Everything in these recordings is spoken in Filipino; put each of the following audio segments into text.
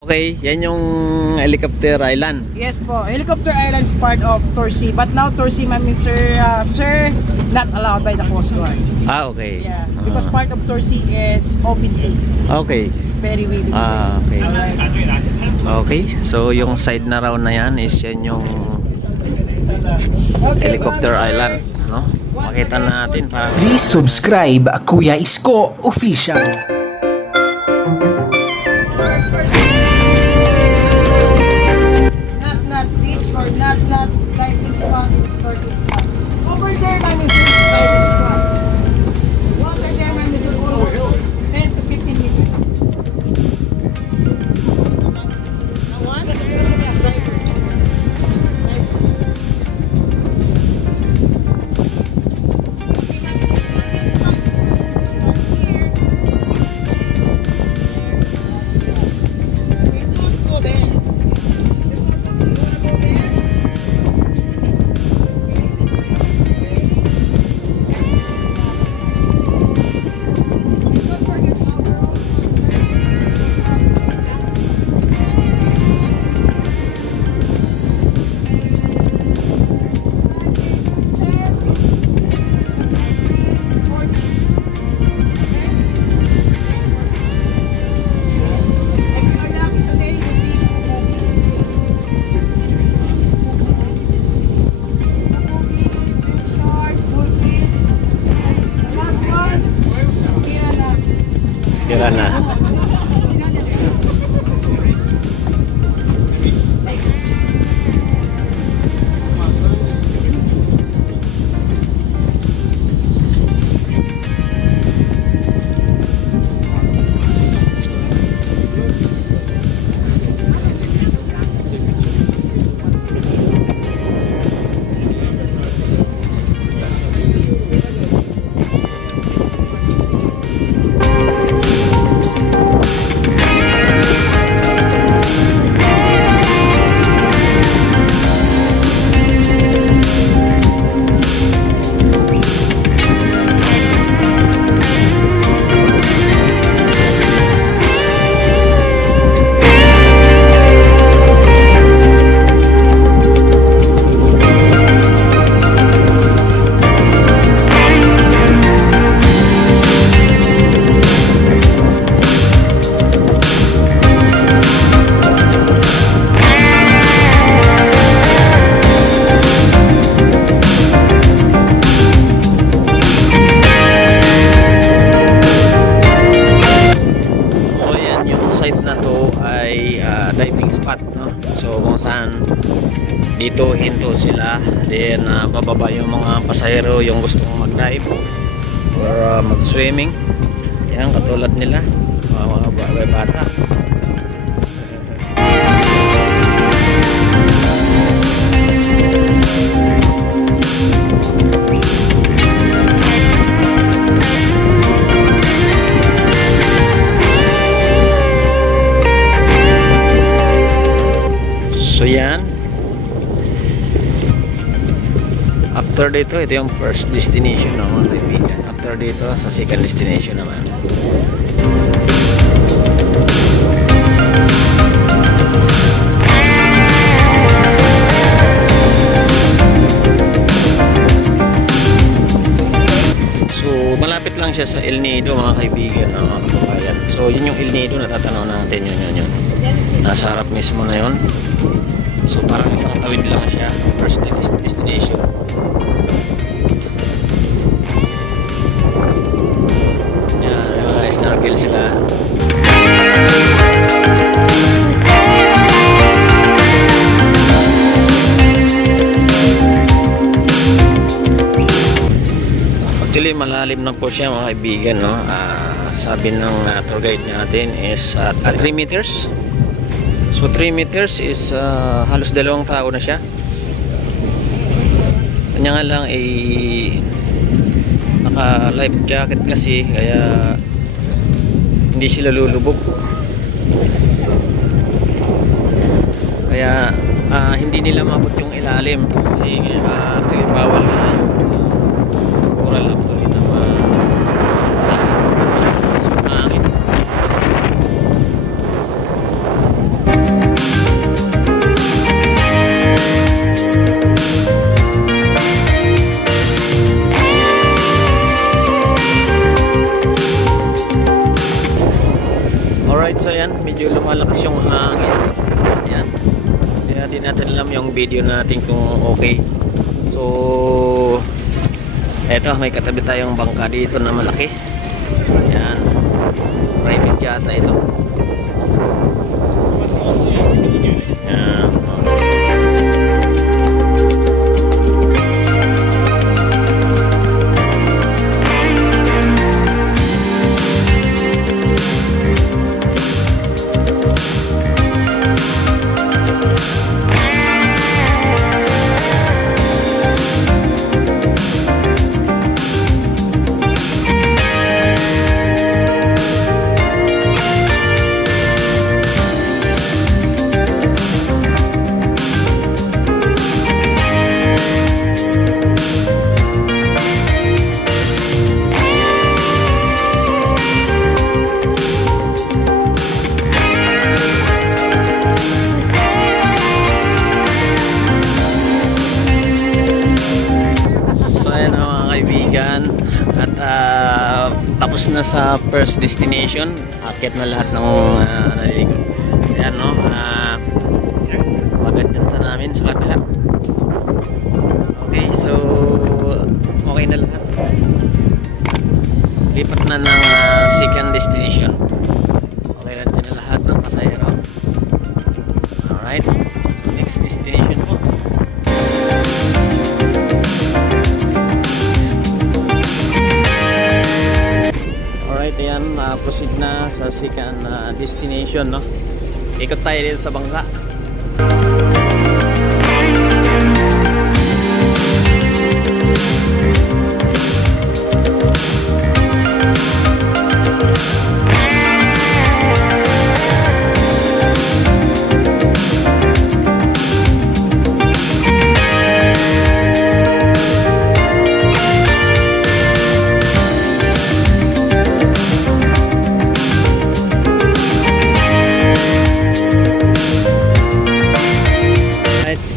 Okay, yan yung Helicopter Island. Yes po, Helicopter Island is part of Torsi, but now Torsi, sir, not allowed by the Coast Guard. Ah, okay. Yeah, because part of Torsi is open sea. Okay. It's very wavy. Ah, okay. Alright. Okay, so yung side na raw na yan is yan yung Helicopter Island, no? Makita natin pa. Please subscribe Kuya Isko Official. Not beach or not diving spot, it's snorkeling spot. Over there, my mission is diving spot. Water there, my mission almost 10 to 15 meters. Kira na. Diving spot, no? So kung saan dito hinto sila, then bababa yung mga pasahero yung gustong mag-dive or mag-swimming. Yan, katulad nila mga bata. So yan, after dito, ito yung first destination, no, mga kaibigan. After dito, sa second destination naman. So malapit lang siya sa El Nido, mga kaibigan, mga kababayan. So yun yung El Nido na tatanaw natin, yun. Nasa harap mismo na yun. So parang isang tawid lang siya, first destination. Yan, mga snorkel sila. Actually malalim na po siya, mga kaibigan, no? Sabi ng tour guide natin is 3 meters. So 3 meters is halos 2 tao na siya. Kanya nga lang ay naka life jacket kasi, kaya hindi sila lulubog. Kaya hindi nila mabot yung ilalim kasi bawal na coral actually na sa hangin. malakas yung hangin. Yan. Kaya di natin alam yung video natin kung okay. So eto, may katabi tayong bangka dito na malaki. Yan. Private yata ito. Yan. At tapos na sa first destination. Akit na lahat ng nalilikod. Ayan, no? Magandang na namin sa kabila. Okay, so okay na lahat. Lipat na ng second destination. Okay na din na lahat ng pasahero. Alright, so next destination po. Ayan, proceed na sa second destination, no? Ikot tayo dito sa bangka.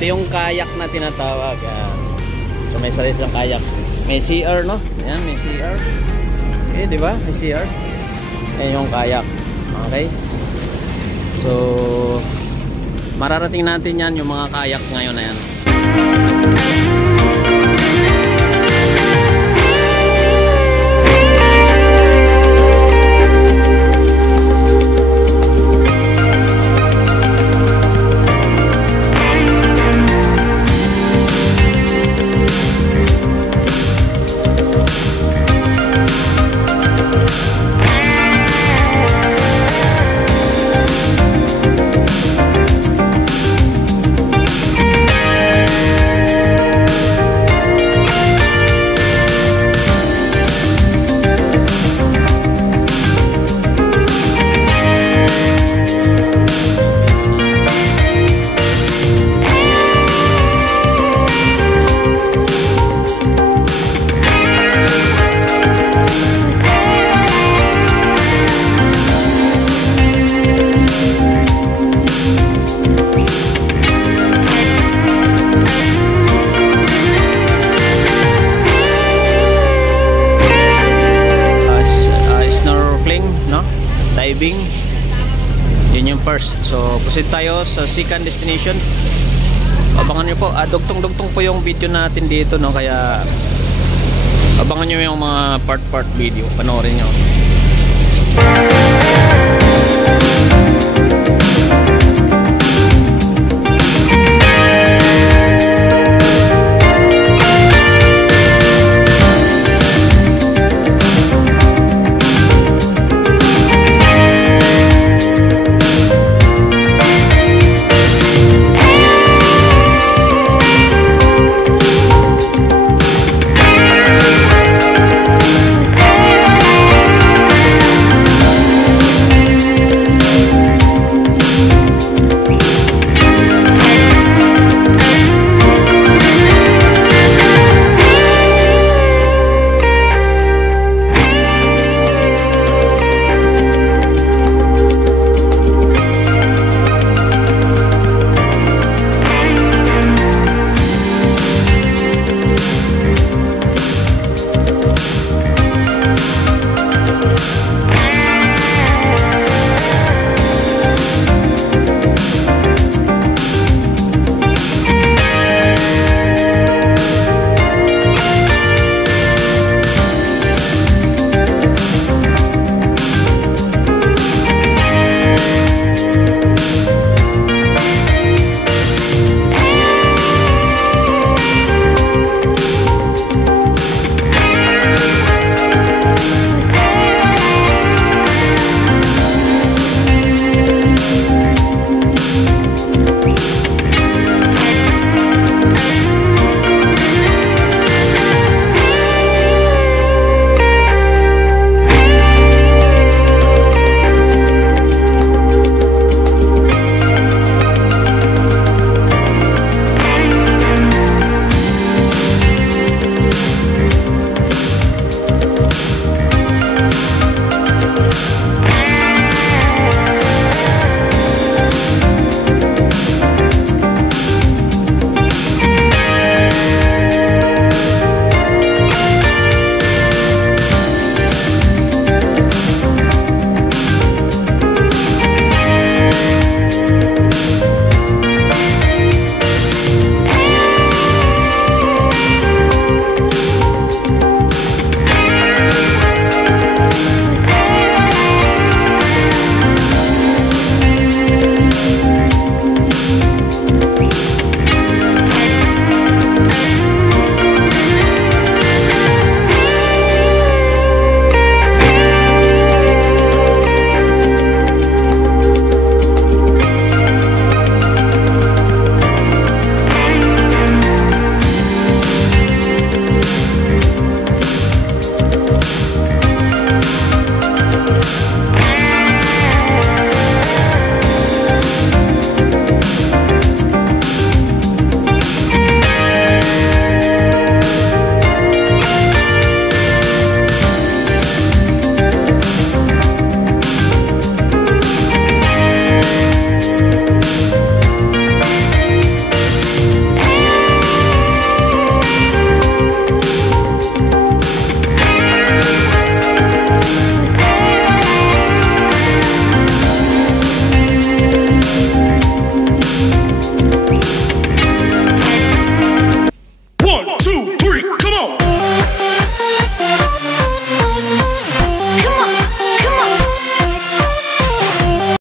Yung kayak na tinatawag, so may sarili ng kayak, may CR, no? Ayan, may CR. Okay, di ba? May CR. Ayan yung kayak. Okay, so mararating natin yan, yung mga kayak ngayon na yan. Diving, yun yung first. So proceed tayo sa second destination. Abangan nyo po, dugtong-dugtong po yung video natin dito, no? Kaya abangan nyo yung mga part video, panoorin nyo.